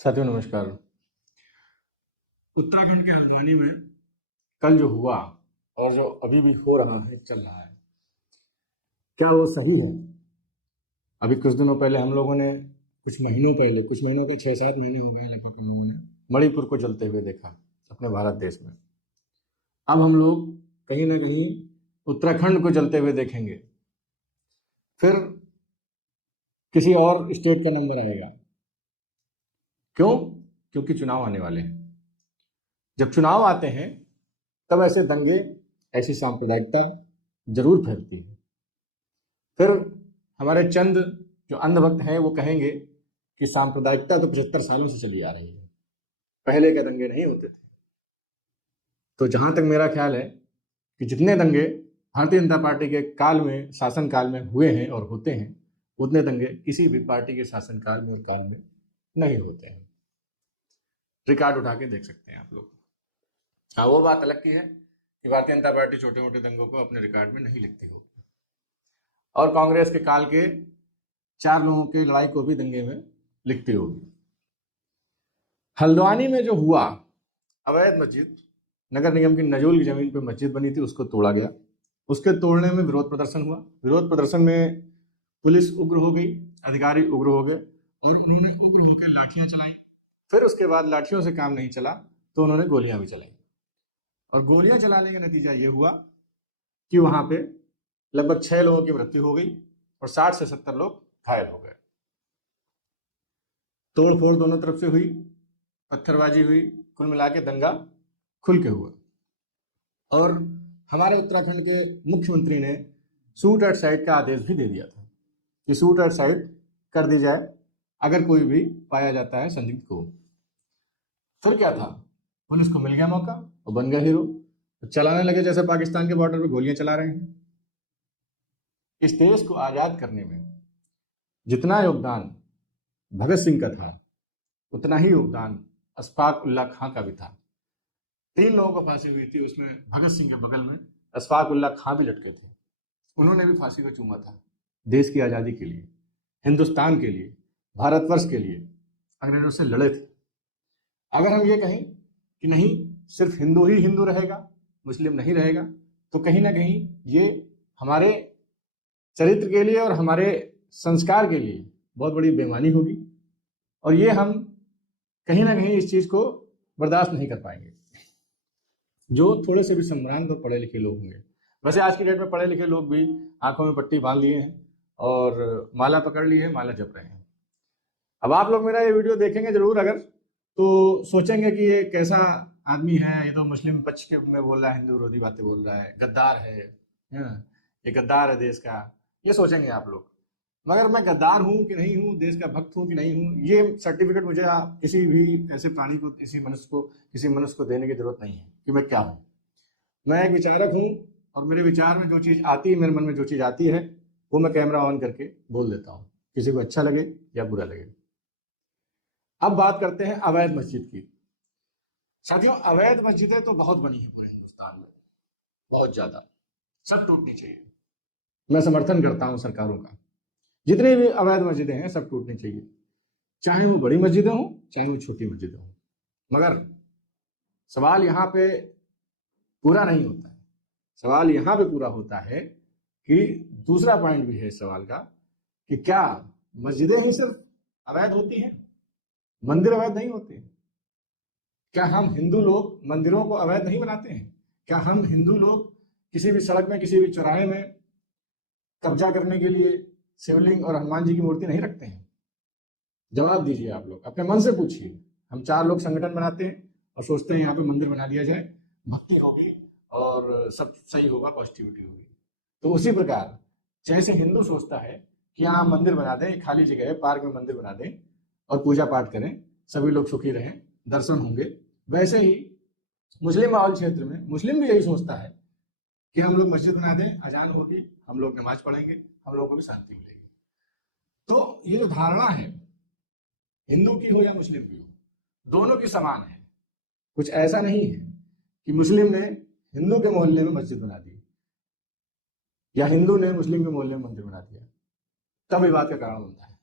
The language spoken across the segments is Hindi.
साथियों नमस्कार। उत्तराखंड के हल्द्वानी में कल जो हुआ और जो अभी भी हो रहा है, चल रहा है, क्या वो सही है? अभी कुछ दिनों पहले हम लोगों ने, कुछ महीनों के 6-7 महीने हो गए लगभग, हम लोगों ने मणिपुर को जलते हुए देखा अपने भारत देश में। अब हम लोग कहीं ना कहीं उत्तराखंड को जलते हुए देखेंगे। फिर किसी और स्टेट का नंबर आएगा। क्यों? क्योंकि चुनाव आने वाले हैं। जब चुनाव आते हैं तब ऐसे दंगे, ऐसी सांप्रदायिकता जरूर फैलती है। फिर हमारे चंद जो अंधभक्त हैं वो कहेंगे कि सांप्रदायिकता तो 75 सालों से चली आ रही है, पहले के दंगे नहीं होते थे। तो जहां तक मेरा ख्याल है कि जितने दंगे भारतीय जनता पार्टी के काल में, शासन काल में हुए हैं और होते हैं, उतने दंगे किसी भी पार्टी के शासन काल में और काल में नहीं होते हैं। रिकॉर्ड उठा के देख सकते हैं आप लोग। हाँ, वो बात अलग की है कि भारतीय जनता पार्टी छोटे मोटे दंगों को अपने रिकॉर्ड में नहीं लिखती होगी, और कांग्रेस के काल के 4 लोगों की लड़ाई को भी दंगे में लिखती होगी। हल्द्वानी में जो हुआ, अवैध मस्जिद, नगर निगम की नजूल की जमीन पर मस्जिद बनी थी, उसको तोड़ा गया। उसके तोड़ने में विरोध प्रदर्शन हुआ। विरोध प्रदर्शन में पुलिस उग्र हो गई, अधिकारी उग्र हो गए और उन्होंने उग्र होकर लाठियां चलाई। फिर उसके बाद लाठियों से काम नहीं चला तो उन्होंने गोलियां भी चलाई, और गोलियां चलाने का नतीजा ये हुआ कि वहां पे लगभग 6 लोगों की मृत्यु हो गई और 60 से 70 लोग घायल हो गए। तोड़ फोड़ दोनों तरफ से हुई, पत्थरबाजी हुई, कुल मिला के दंगा खुल के हुआ। और हमारे उत्तराखंड के मुख्यमंत्री ने शूट एट साइट का आदेश भी दे दिया था कि शूट एट साइट कर दी जाए अगर कोई भी पाया जाता है संदिग्ध को। फिर क्या था, पुलिस को मिल गया मौका और बन गया हीरो। तो चलाने लगे जैसे पाकिस्तान के बॉर्डर पे गोलियां चला रहे हैं। इस देश को आजाद करने में जितना योगदान भगत सिंह का था, उतना ही योगदान अशफाक उल्लाह खां का भी था। 3 लोगों को फांसी हुई थी, उसमें भगत सिंह के बगल में अशफाक उल्लाह खां भी लटके थे। उन्होंने भी फांसी को चूमा था देश की आज़ादी के लिए, हिंदुस्तान के लिए, भारतवर्ष के लिए अंग्रेजों से लड़े थे। अगर हम ये कहें कि नहीं, सिर्फ हिंदू ही हिंदू रहेगा, मुस्लिम नहीं रहेगा, तो कहीं ना कहीं ये हमारे चरित्र के लिए और हमारे संस्कार के लिए बहुत बड़ी बेईमानी होगी, और ये हम कहीं ना कहीं इस चीज को बर्दाश्त नहीं कर पाएंगे। जो थोड़े से भी संभ्रांत और पढ़े लिखे लोग होंगे, वैसे आज की डेट में पढ़े लिखे लोग भी आंखों में पट्टी बांध लिए हैं और माला पकड़ ली है, माला जप रहे हैं। अब आप लोग मेरा ये वीडियो देखेंगे जरूर अगर, तो सोचेंगे कि ये कैसा आदमी है, ये तो मुस्लिम पक्ष के में बोल रहा है, हिंदू विरोधी बातें बोल रहा है, गद्दार है, ये गद्दार है देश का, ये सोचेंगे आप लोग। मगर मैं गद्दार हूं कि नहीं हूं, देश का भक्त हूं कि नहीं हूं, ये सर्टिफिकेट मुझे किसी भी ऐसे प्राणी को, किसी मनुष्य को देने की जरूरत नहीं है कि मैं क्या हूं। मैं एक विचारक हूं, और मेरे विचार में जो चीज आती है, मेरे मन में जो चीज आती है, वो मैं कैमरा ऑन करके बोल देता हूं, किसी को अच्छा लगे या बुरा लगे। अब बात करते हैं अवैध मस्जिद की। साथियों, अवैध मस्जिदें तो बहुत बनी है पूरे हिंदुस्तान में, बहुत ज्यादा, सब टूटनी चाहिए। मैं समर्थन करता हूं सरकारों का, जितनी भी अवैध मस्जिदें हैं सब टूटनी चाहिए, चाहे वो बड़ी मस्जिदें हों चाहे वो छोटी मस्जिदें हों। मगर सवाल यहाँ पे पूरा नहीं होता है। सवाल यहाँ पे पूरा होता है कि दूसरा पॉइंट भी है इस सवाल का कि क्या मस्जिदें ही सिर्फ अवैध होती हैं, मंदिर अवैध नहीं होते? क्या हम हिंदू लोग मंदिरों को अवैध नहीं बनाते हैं? क्या हम हिंदू लोग किसी भी सड़क में, किसी भी चौराहे में कब्जा करने के लिए शिवलिंग और हनुमान जी की मूर्ति नहीं रखते हैं? जवाब दीजिए आप लोग, अपने मन से पूछिए। हम 4 लोग संगठन बनाते हैं और सोचते हैं यहाँ पे मंदिर बना दिया जाए, भक्ति होगी और सब सही होगा, पॉजिटिविटी होगी। तो उसी प्रकार जैसे हिंदू सोचता है कि यहाँ हम मंदिर बना दें, खाली जगह है, पार्क में मंदिर बना दें और पूजा पाठ करें, सभी लोग सुखी रहें, दर्शन होंगे, वैसे ही मुस्लिम माहौल क्षेत्र में मुस्लिम भी यही सोचता है कि हम लोग मस्जिद बना दें, अजान होगी, हम लोग नमाज पढ़ेंगे, हम लोगों को भी शांति मिलेगी। तो ये जो धारणा है, हिंदू की हो या मुस्लिम की हो, दोनों की समान है। कुछ ऐसा नहीं है कि मुस्लिम ने हिंदू के मोहल्ले में मस्जिद बना दी या हिंदू ने मुस्लिम के मोहल्ले में मंदिर बना दिया, तब विवाद का कारण बनता है।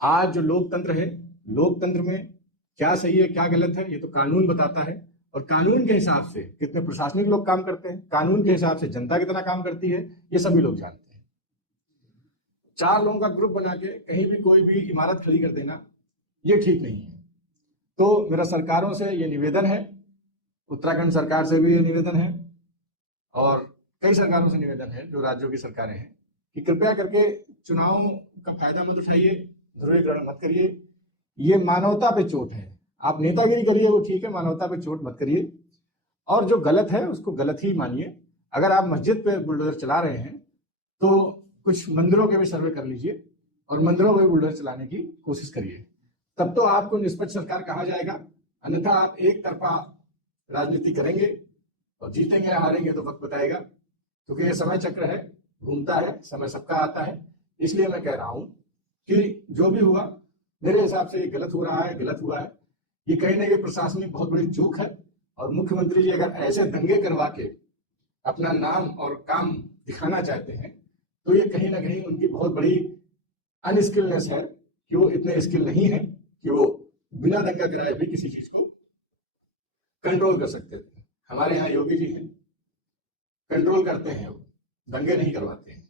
आज जो लोकतंत्र है, लोकतंत्र में क्या सही है क्या गलत है ये तो कानून बताता है, और कानून के हिसाब से कितने प्रशासनिक लोग काम करते हैं, कानून के हिसाब से जनता कितना काम करती है, ये सभी लोग जानते हैं। 4 लोगों का ग्रुप बना के कहीं भी कोई भी इमारत खड़ी कर देना ये ठीक नहीं है। तो मेरा सरकारों से ये निवेदन है, उत्तराखंड सरकार से भी ये निवेदन है और कई सरकारों से निवेदन है जो राज्यों की सरकारें हैं कि कृपया करके चुनाव का फायदा मत उठाइए, ध्रुवीकरण मत करिए, ये मानवता पे चोट है। आप नेतागिरी करिए वो ठीक है, मानवता पे चोट मत करिए, और जो गलत है उसको गलत ही मानिए। अगर आप मस्जिद पे बुलडोजर चला रहे हैं तो कुछ मंदिरों के भी सर्वे कर लीजिए और मंदिरों में बुलडोजर चलाने की कोशिश करिए, तब तो आपको निष्पक्ष सरकार कहा जाएगा। अन्यथा आप एक तरफा राजनीति करेंगे और जीतेंगे या हारेंगे तो वक्त बताएगा, क्योंकि ये समय चक्र है, घूमता है, समय सबका आता है। इसलिए मैं कह रहा हूं कि जो भी हुआ मेरे हिसाब से गलत हो रहा है, गलत हुआ है। ये कहीं ना कहीं प्रशासनिक बहुत बड़ी चूक है, और मुख्यमंत्री जी अगर ऐसे दंगे करवा के अपना नाम और काम दिखाना चाहते हैं तो ये कहीं ना कहीं उनकी बहुत बड़ी अनस्किलनेस है कि वो इतने स्किल नहीं है कि वो बिना दंगा कराए भी किसी चीज को कंट्रोल कर सकते थे। हमारे यहाँ योगी जी हैं, कंट्रोल करते हैं, वो दंगे नहीं करवाते हैं।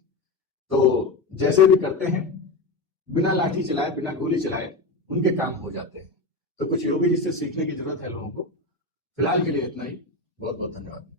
तो जैसे भी करते हैं बिना लाठी चलाए, बिना गोली चलाए उनके काम हो जाते हैं। तो कुछ योगी जी से सीखने की जरूरत है लोगों को। फिलहाल के लिए इतना ही। बहुत बहुत धन्यवाद।